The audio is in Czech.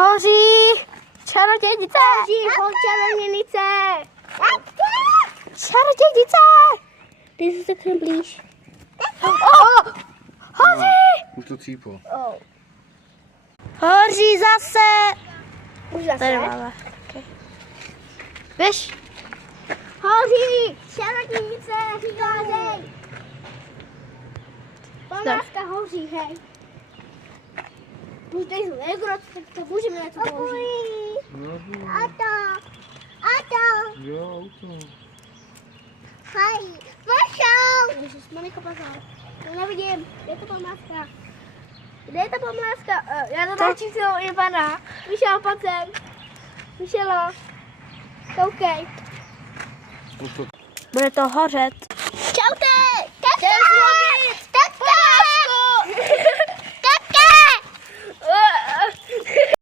Hoří! Čarodějnice! Hoří, čarodějnice! Čarodějnice! Ty se takhle blíž. Hoří! Už to cíplo. Hoří zase! Už zase? Tady máme. Okay. Běž! Hoří! Čarodějnice, přicházej! Památka hoří, hej. Už tady jsou Egrot, tak můžeme něco použít. Ato! Jo, auto. Hej, pošel! Ježiš, Monika, pozor. To nevidím. Kde je ta památka? Kde je ta památka? Já to točím celou Ivana. Vyšel, pojď sem. Vyšelo. Koukej. Bude to hořet. Čaute! Čau!